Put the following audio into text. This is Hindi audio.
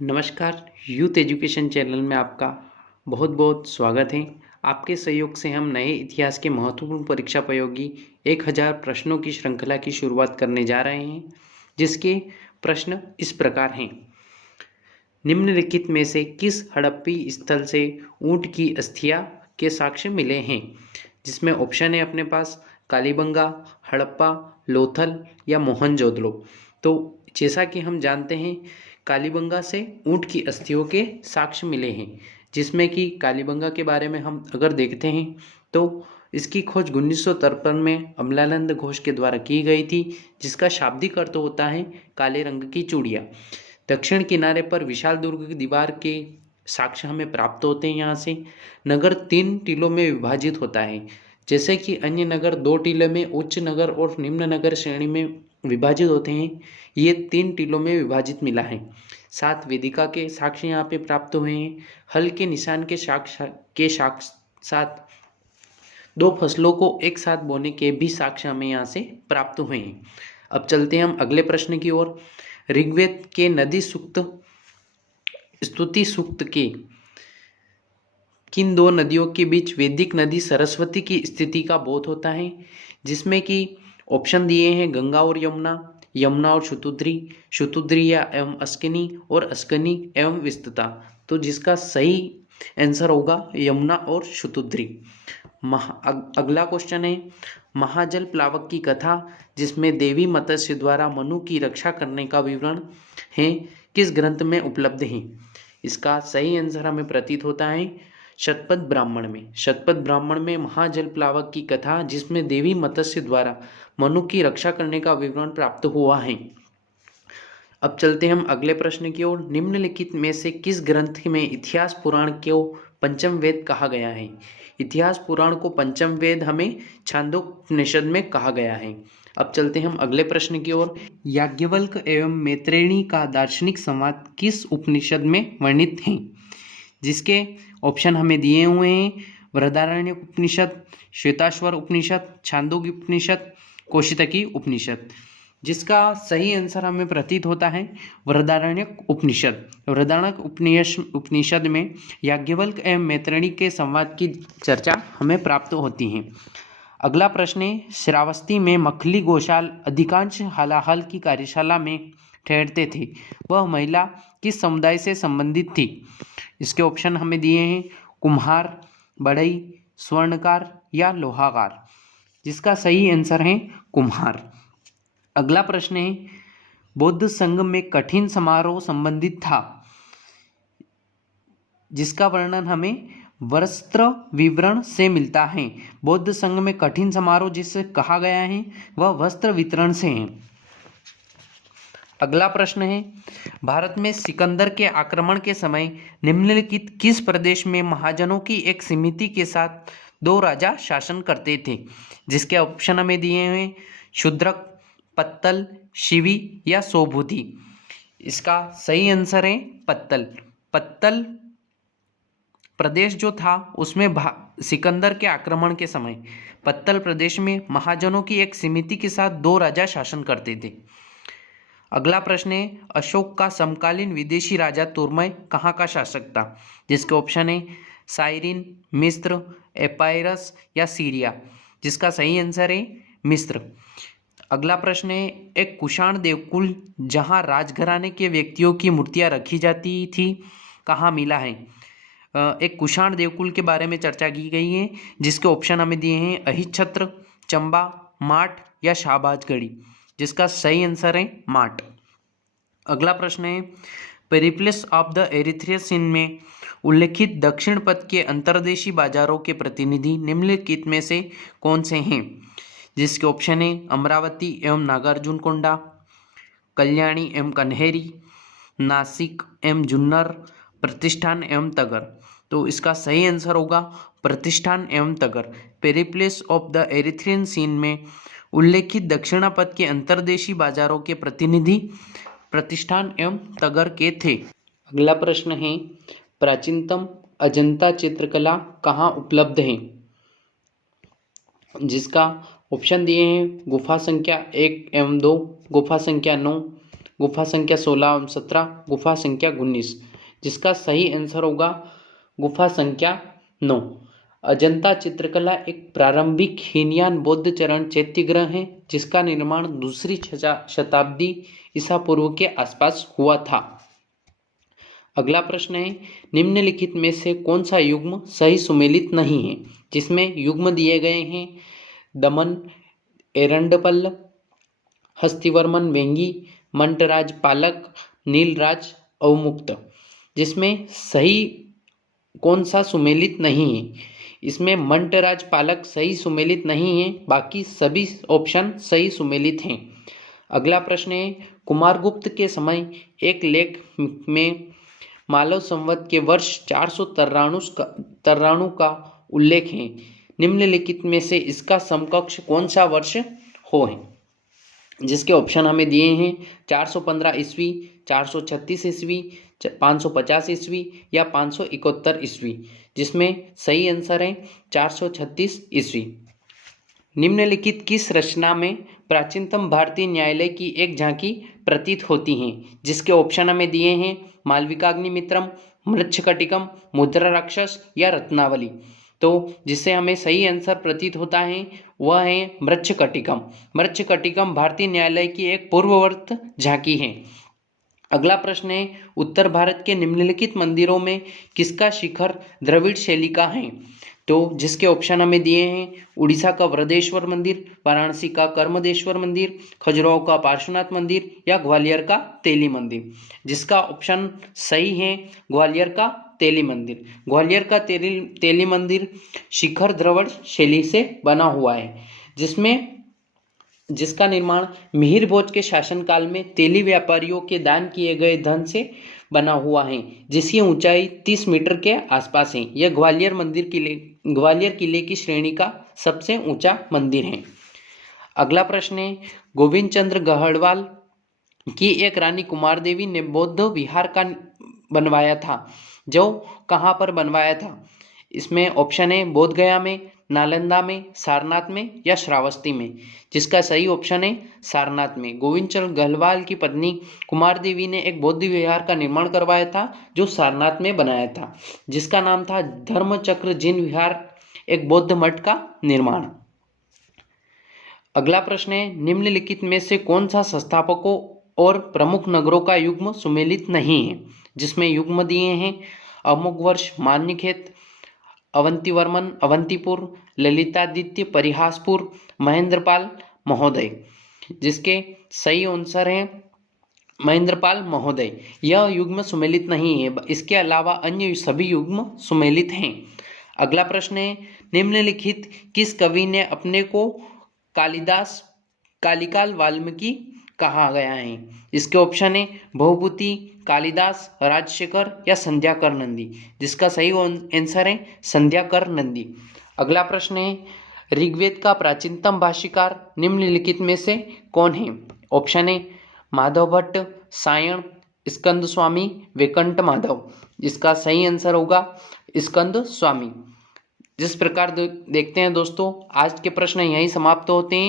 नमस्कार। यूथ एजुकेशन चैनल में आपका बहुत बहुत स्वागत है। आपके सहयोग से हम नए इतिहास के महत्वपूर्ण परीक्षा प्रायोगी 1000 प्रश्नों की श्रृंखला की शुरुआत करने जा रहे हैं, जिसके प्रश्न इस प्रकार हैं। निम्नलिखित में से किस हड़प्पी स्थल से ऊंट की अस्थियां के साक्ष्य मिले हैं? जिसमें ऑप्शन है अपने पास कालीबंगा, हड़प्पा, लोथल या मोहनजोदड़ो। तो जैसा कि हम जानते हैं, कालीबंगा से ऊंट की अस्थियों के साक्ष्य मिले हैं, जिसमें कि कालीबंगा के बारे में हम अगर देखते हैं तो इसकी खोज 1953 में अमलानंद घोष के द्वारा की गई थी, जिसका शाब्दिक अर्थ होता है काले रंग की चूड़ियाँ। दक्षिण किनारे पर विशाल दुर्ग की दीवार के साक्ष्य हमें प्राप्त होते हैं। यहाँ से नगर 3 टीलों में विभाजित होता है, जैसे कि अन्य नगर 2 टीले में, उच्च नगर और निम्न नगर श्रेणी में विभाजित होते हैं। ये 3 टीलों में विभाजित मिला है। 7 वेदिका के साक्ष्य यहाँ पे प्राप्त हुए हैं। हल के निशान के साथ 2 फसलों को एक साथ बोने के भी साक्ष्य हमें यहाँ से प्राप्त हुए हैं। अब चलते हैं हम अगले प्रश्न की ओर। ऋग्वेद के नदी सूक्त स्तुति सूक्त के किन 2 नदियों के बीच वैदिक नदी सरस्वती की स्थिति का बोध होता है? जिसमें कि ऑप्शन दिए हैं गंगा और यमुना, यमुना और शुतुद्री या एवं अस्किनी और अस्कनी एवं विस्तृता। तो जिसका सही आंसर होगा यमुना और शुतुद्री। अगला क्वेश्चन है महाजल प्लावक की कथा, जिसमें देवी मत्स्य द्वारा मनु की रक्षा करने का विवरण है, किस ग्रंथ में उपलब्ध है? इसका सही आंसर हमें प्रतीत होता है शतपथ ब्राह्मण में। शतपथ ब्राह्मण में महाजल प्लावक की कथा, जिसमें देवी मत्स्य द्वारा मनु की रक्षा करने का विवरण प्राप्त हुआ है। अब चलते हैं हम अगले प्रश्न की ओर। निम्नलिखित में से किस ग्रंथ में इतिहास पुराण को पंचम वेद कहा गया है? इतिहास पुराण को पंचम वेद हमें छांदोग्योपनिषद में कहा गया है। अब चलते हैं हम अगले प्रश्न की ओर। याज्ञवल्क्य एवं मैत्रेयी का दार्शनिक संवाद किस उपनिषद में वर्णित है? जिसके ऑप्शन हमें दिए हुए हैं बृहदारण्यक उपनिषद, श्वेताश्वर उपनिषद, छांदोग्य उपनिषद, कौशितकी उपनिषद। जिसका सही आंसर हमें प्रतीत होता है बृहदारण्यक उपनिषद। बृहदारण्यक उपनिषद में याज्ञवल्क्य एवं मैत्रेयी के संवाद की चर्चा हमें प्राप्त होती है। अगला प्रश्न है श्रावस्ती में मखली गोशाल अधिकांश हलाहल की कार्यशाला में ठहरते थे, वह महिला किस समुदाय से संबंधित थी? इसके ऑप्शन हमें दिए हैं कुम्हार, बढ़ई, स्वर्णकार या लोहाकार। जिसका सही आंसर है कुम्हार। अगला प्रश्न है बौद्ध संघ में कठिन समारोह संबंधित था, जिसका वर्णन हमें वस्त्र विवरण से मिलता है। बौद्ध संघ में कठिन समारोह जिसे कहा गया है वह वस्त्र वितरण से है। अगला प्रश्न है भारत में सिकंदर के आक्रमण के समय निम्नलिखित किस प्रदेश में महाजनों की एक समिति के साथ 2 राजा शासन करते थे? जिसके ऑप्शन हमें दिए हैं शूद्रक, पत्तल, शिवी या सोभूति। इसका सही आंसर है पत्तल। पत्तल प्रदेश जो था उसमें सिकंदर के आक्रमण के समय पत्तल प्रदेश में महाजनों की एक समिति के साथ 2 राजा शासन करते थे। अगला प्रश्न है अशोक का समकालीन विदेशी राजा तुर्मय कहाँ का शासक था? जिसके ऑप्शन है साइरिन, मिस्र, एपायरस या सीरिया। जिसका सही आंसर है मिस्र। अगला प्रश्न है एक कुषाण देवकुल जहाँ राजघराने के व्यक्तियों की मूर्तियाँ रखी जाती थी कहाँ मिला है? एक कुषाण देवकुल के बारे में चर्चा की गई है, जिसके ऑप्शन हमें दिए हैं अहिच्छत्र, चंबा, माट या शाहबाजगढ़ी। जिसका सही आंसर है माट। अगला प्रश्न है पेरिप्लस ऑफ द एरिथ्रियन में उल्लेखित दक्षिण पथ के अंतर्देशीय बाजारों के प्रतिनिधि निम्नलिखित में से कौन से हैं? जिसके ऑप्शन है अमरावती एवं नागार्जुनकोंडा, कल्याणी एवं कन्हेरी, नासिक एवं जुन्नर, प्रतिष्ठान एवं तगर। तो इसका सही आंसर होगा प्रतिष्ठान एवं Tagar. Periplus of the Erythraean Sea में उल्लेखित दक्षिणापथ के अंतर्देशीय बाजारों के प्रतिनिधि प्रतिष्ठान एवं तगर के थे। अगला प्रश्न है प्राचीनतम अजंता चित्रकला कहाँ उपलब्ध है? जिसका ऑप्शन दिए हैं गुफा संख्या 1 एवं 2, गुफा संख्या 9, गुफा संख्या 16 एवं 17, गुफा संख्या 19। जिसका सही आंसर होगा गुफा संख्या 9। अजंता चित्रकला एक प्रारंभिक हीनयान बौद्ध चरण चैत्यग्रह है जिसका निर्माण दूसरी शताब्दी ईसा पूर्व के आसपास हुआ था। अगला प्रश्न है, निम्नलिखित में से कौन सा युग्म सही सुमेलित नहीं है? जिसमें युग्म दिए गए हैं दमन एरंडपल्ल, हस्तिवर्मन वेंगी, मंटराज पालक, नीलराज अवमुक्त। जिसमें सही कौन सा सुमेलित नहीं है? इसमें मंटराज पालक सही सुमेलित नहीं है, बाकी सभी ऑप्शन सही सुमेलित हैं। अगला प्रश्न है, कुमारगुप्त के समय एक लेख में मालव संवत के वर्ष 493 का उल्लेख है। निम्नलिखित में से इसका समकक्ष कौन सा वर्ष हो है? जिसके ऑप्शन हमें दिए हैं 415 ईस्वी, 436 ईस्वी, 550 ईस्वी या 571 ईस्वी। जिसमें सही आंसर है 436 ईस्वी। निम्नलिखित किस रचना में प्राचीनतम भारतीय न्यायालय की एक झांकी प्रतीत होती है? जिसके ऑप्शन हमें दिए हैं मालविकाग्निमित्रम, मृच्छकटिकम, मुद्रा राक्षस या रत्नावली। तो जिससे हमें सही आंसर प्रतीत होता है वह है मृच्छकटिकम। मृच्छकटिकम भारतीय न्यायालय की एक पूर्ववर्त झांकी है। अगला प्रश्न है, उत्तर भारत के निम्नलिखित मंदिरों में किसका शिखर द्रविड़ शैली का है? तो जिसके ऑप्शन हमें दिए हैं उड़ीसा का वृदेश्वर मंदिर, वाराणसी का कर्मदेश्वर मंदिर, खजुराहो का पार्श्वनाथ मंदिर या ग्वालियर का तेली मंदिर। जिसका ऑप्शन सही है ग्वालियर का तेली मंदिर। ग्वालियर का तेली मंदिर शिखर द्रविड़ शैली से बना हुआ है, जिसका निर्माण मिहिर भोज के शासनकाल में तेली व्यापारियों के दान किए गए धन से बना हुआ है, जिसकी ऊंचाई 30 मीटर के आसपास है। यह ग्वालियर किले की श्रेणी का सबसे ऊंचा मंदिर है। अगला प्रश्न है, गोविंद चंद्र गढ़वाल की एक रानी कुमार देवी ने बौद्ध विहार का बनवाया था, जो कहाँ पर बनवाया था? इसमें ऑप्शन है बोध गया में, नालंदा में, सारनाथ में या श्रावस्ती में। जिसका सही ऑप्शन है सारनाथ में। गोविंद चंद्र गढ़वाल की पत्नी कुमार देवी ने एक बौद्ध विहार का निर्माण करवाया था जो सारनाथ में बनाया था, जिसका नाम था धर्मचक्र जिन विहार, एक बौद्ध मठ का निर्माण। अगला प्रश्न है, निम्नलिखित में से कौन सा संस्थापकों और प्रमुख नगरों का युग्म सुमेलित नहीं है? जिसमें युग्म दिए हैं अमोघवर्ष मान्यखेत, अवंतीवर्मन अवंतीपुर, ललितादित्य परिहासपुर, महेंद्रपाल महोदय। जिसके सही आंसर है महेंद्रपाल महोदय। यह युग्म सुमेलित नहीं है, इसके अलावा अन्य सभी युग्म सुमेलित हैं। अगला प्रश्न है, निम्नलिखित किस कवि ने अपने को कालिकाल वाल्मीकि कहा गया है? इसके ऑप्शन है भवभूति, कालिदास, राजशेखर या संध्याकर नंदी। जिसका सही आंसर है संध्याकर नंदी। अगला प्रश्न है, ऋग्वेद का प्राचीनतम भाष्यकार निम्नलिखित में से कौन है? ऑप्शन है माधव भट्ट, सायण, स्कंद स्वामी, वैकुंठ माधव। जिसका सही आंसर होगा स्कंद स्वामी। जिस प्रकार देखते हैं दोस्तों, आज के प्रश्न यहीं समाप्त होते हैं।